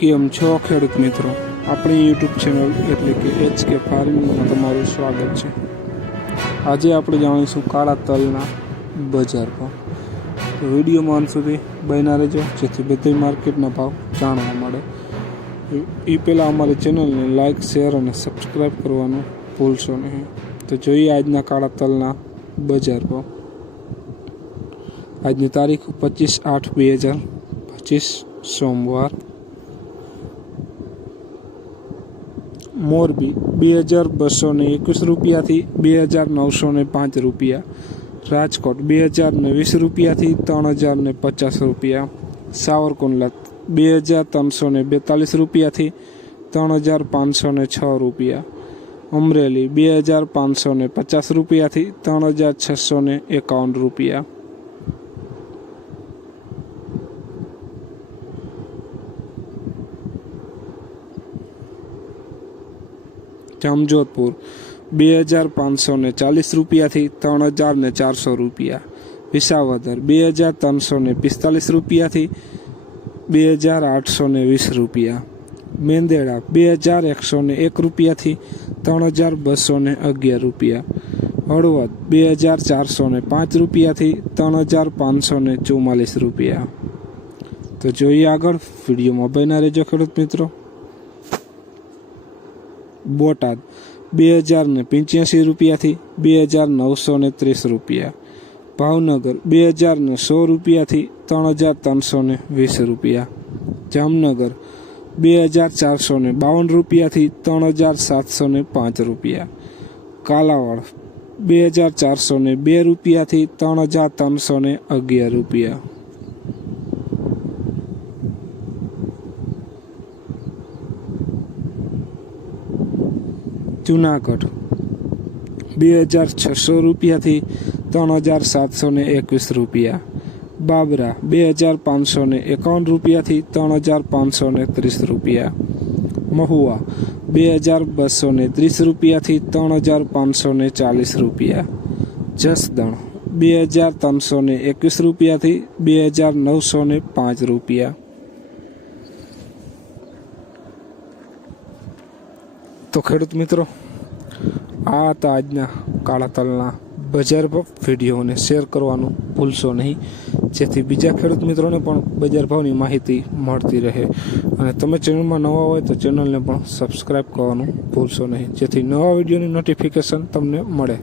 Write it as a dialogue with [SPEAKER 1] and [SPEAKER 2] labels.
[SPEAKER 1] કેમ છો ખેડૂત મિત્રો? આપણી યુટ્યુબ ચેનલ એટલે કે એચ કે ફાર્મિંગમાં તમારું સ્વાગત છે. આજે આપણે જાણીશું કાળા તલના બજાર ભાવ. વિડીયોમાં અંત સુધી બન્યા રહેજો, જેથી બધી માર્કેટના ભાવ જાણવા મળે. એ પહેલાં અમારી ચેનલને લાઇક શેર અને સબસ્ક્રાઈબ કરવાનું ભૂલશો નહીં. તો જોઈએ આજના કાળા તલના બજાર ભાવ. આજની તારીખ પચીસ આઠ બે હજાર પચીસ, સોમવાર. મોરબી, બે હજાર બસો ને એકવીસ રૂપિયાથી બે હજાર નવસો ને પાંચ રૂપિયા. રાજકોટ, બે હજાર ને વીસ રૂપિયાથી ત્રણ હજાર ને પચાસ રૂપિયા. સાવરકુંડલા, બે હજાર ત્રણસો ને બેતાલીસ રૂપિયાથી ત્રણ હજાર પાંચસો ને છ રૂપિયા. અમરેલી, બે હજાર પાંચસો ને પચાસ રૂપિયાથી ત્રણ હજાર છસો ને એકાવન રૂપિયા. જામજોધપુર, બે હજાર પાંચસો ને ચાલીસ રૂપિયાથી ત્રણ હજાર ને ચારસો રૂપિયા. વિસાવદર, બે હજાર ત્રણસો ને પિસ્તાલીસ રૂપિયાથી બે હજાર આઠસો ને વીસ રૂપિયા. મેંદેડા, બે હજાર એકસો ને એક રૂપિયાથી ત્રણ હજાર બસો ને અગિયાર રૂપિયા. હળવદ, બે હજાર ચારસો ને પાંચ રૂપિયાથી ત્રણ હજાર પાંચસો ને ચુમ્માલીસ રૂપિયા. તો જોઈએ આગળ, વિડીયોમાં બન્યા રહેજો ખેડૂત મિત્રો. બોટાદ. બે હજાર ને પંચ્યાસી રૂપિયાથી બે હજાર નવસો ને ત્રીસ રૂપિયા. ભાવનગર, બે હજાર ને સો રૂપિયાથી ત્રણ હજાર ત્રણસો ને વીસ રૂપિયા. જામનગર, બે હજાર ચારસો ને બાવન રૂપિયાથી ત્રણ હજાર સાતસો ને પાંચ રૂપિયા. કાલાવાડ, બે હજાર ચારસો ને બે રૂપિયાથી ત્રણ હજાર ત્રણસો ને અગિયાર રૂપિયા. જુનાગઢ બે હજાર છસો રૂપિયાથી ત્રણ હજાર સાતસો ને એકવીસ રૂપિયા. બાબરા, બે હજાર પાંચસો ને એકાવન રૂપિયાથી ત્રણ હજાર પાંચસો ને ત્રીસ રૂપિયા. મહુવા, બે હજાર બસો ને ત્રીસ રૂપિયાથી ત્રણ હજાર પાંચસો ને ચાલીસ રૂપિયા. જસદણ, બે હજાર ત્રણસો ને એકવીસ રૂપિયાથી બે હજાર નવસો ને પાંચ રૂપિયા. તો ખેડૂત મિત્રો આ હતા આજના કાળા તલના બજાર ભાવ વિડીયોને શેર કરવાનું ભૂલશો નહીં. જેથી બીજા ખેડૂત મિત્રોને પણ બજાર ભાવની માહિતી મળતી રહે. અને તમે ચેનલમાં નવા હોય તો ચેનલને પણ સબસ્ક્રાઈબ કરવાનું ભૂલશો નહીં. જેથી નવા વિડીયોની નોટિફિકેશન તમને મળે.